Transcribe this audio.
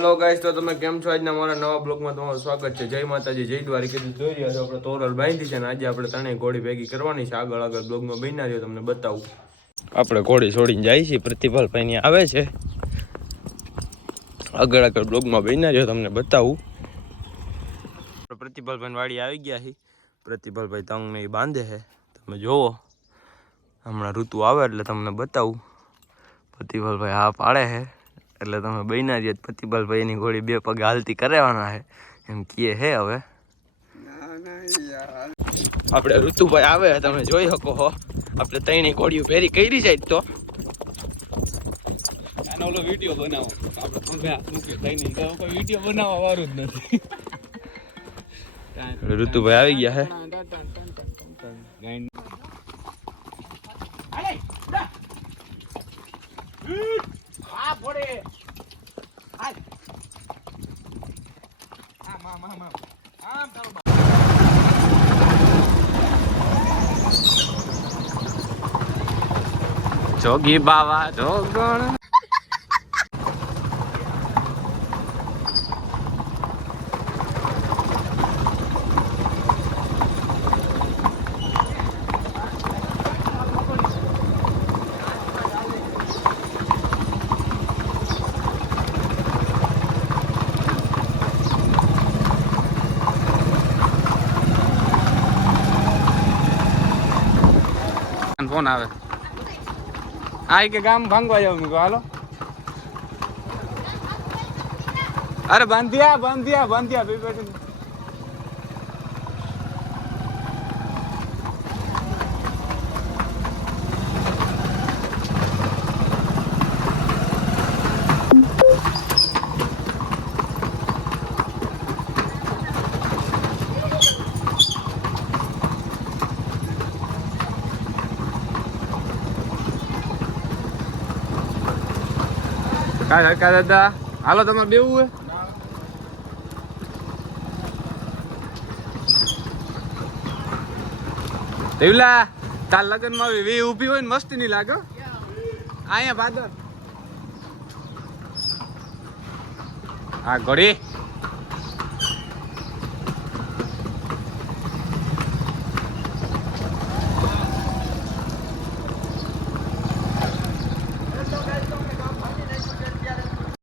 Hello guys, તો તમે કેમ છો? આજના મારા નવા બ્લોગમાં તમારું સ્વાગત છે. જય માતાજી, જય દ્વારકાધીશ. જોઈ રહ્યા છો આપણે તોરલ બાંધી છે અને આજે આપણે ત્રણેય ઘોડી ભેગી કરવાની છે. આગળ બ્લોગમાં બન્યા રહ્યો, તમને બતાવું. આપણે ઘોડી છોડીને જાય છે, પ્રતિભાલભાઈ આવે છે. આગળ બ્લોગમાં બન્યા રહ્યો, તમને બતાવું. પ્રતિભાલભાઈ વાડી આવી ગયા છે. પ્રતિભાલભાઈ તંગ ને બાંધે છે, તમે જોવો. હમણાં ઋતુ આવે એટલે તમને બતાવું. પ્રતિભાલભાઈ હા પાડે છે એટલે તમે બન્યા જ. પ્રતિભાલભાઈ એની ઘોડી બે પગે હાલતી કરાવવાના છે એમ કહે છે. હવે આપણે ઋતુભાઈ આવે તમે જોઈ શકો છો. આપણે ત્રણેય ઘોડીઓ ફેરી કરી જાય તો ઓલો વિડીયો બનાવો આપણે વિડીયો બનાવવા વાળું જ નથી. ઋતુભાઈ આવી ગયા છે. જોગી બાવા જોગણ ફોન આવે આ કે ગામ ભાંગવા જાવ. હાલો અરે બાંધ્યા કાકા દાદા. હાલો તમારે બેવું હે દેવલા. તાર લગન માં વી ઉભી હોય ને મસ્તી નહીં લાગે. અહીંયા ભાદર હા ઘોડી